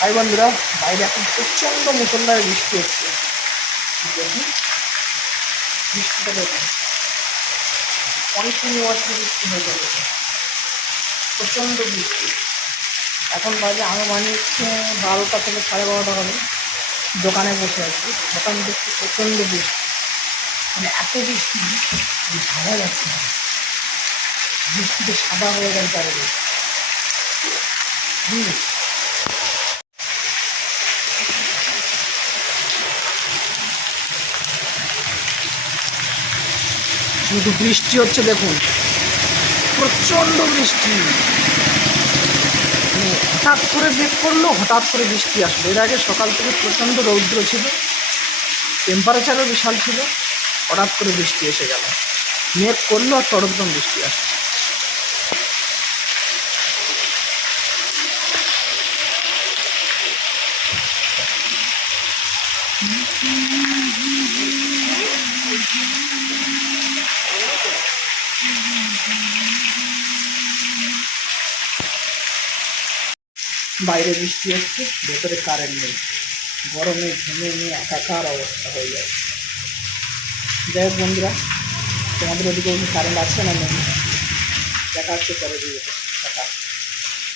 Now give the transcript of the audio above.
High বন্ধুরা, বাইরে এখন প্রচণ্ড মুষলধারে বৃষ্টি হচ্ছে। দেখুন বৃষ্টিটা দেখুন, কন্টিনিউয়াসলি বৃষ্টি হয়ে যাবে, প্রচণ্ড বৃষ্টি। এখন বাজে আনুমানিক 12টা থেকে 12:30 হবে। দোকানে বসে আছি, দোকান দেখছি প্রচণ্ড বৃষ্টি, মানে এত বৃষ্টি যে ভাবা যাচ্ছে না। বৃষ্টিতে সাদা হয়ে গেল চারিদিকে। কিন্তু বৃষ্টি হচ্ছে দেখুন, প্রচণ্ড বৃষ্টি। মানে হঠাৎ করে মেঘ করলো, হঠাৎ করে বৃষ্টি আসলো। এর আগে সকাল থেকে প্রচণ্ড রৌদ্র ছিল, টেম্পারেচারও বিশাল ছিল, হঠাৎ করে বৃষ্টি এসে গেল। মেঘ করলো আর তড়কদম বৃষ্টি আসলো। বাইরে বৃষ্টি হচ্ছে, ভেতরে কারেন্ট নেই, গরমে ঘেমে নিয়ে একাকার অবস্থা হয়ে যায়। যাই হোক বন্ধুরা, তোমাদের ওদিকে কারেন্ট আছে না নেই দেখা হচ্ছে পরে দিয়ে।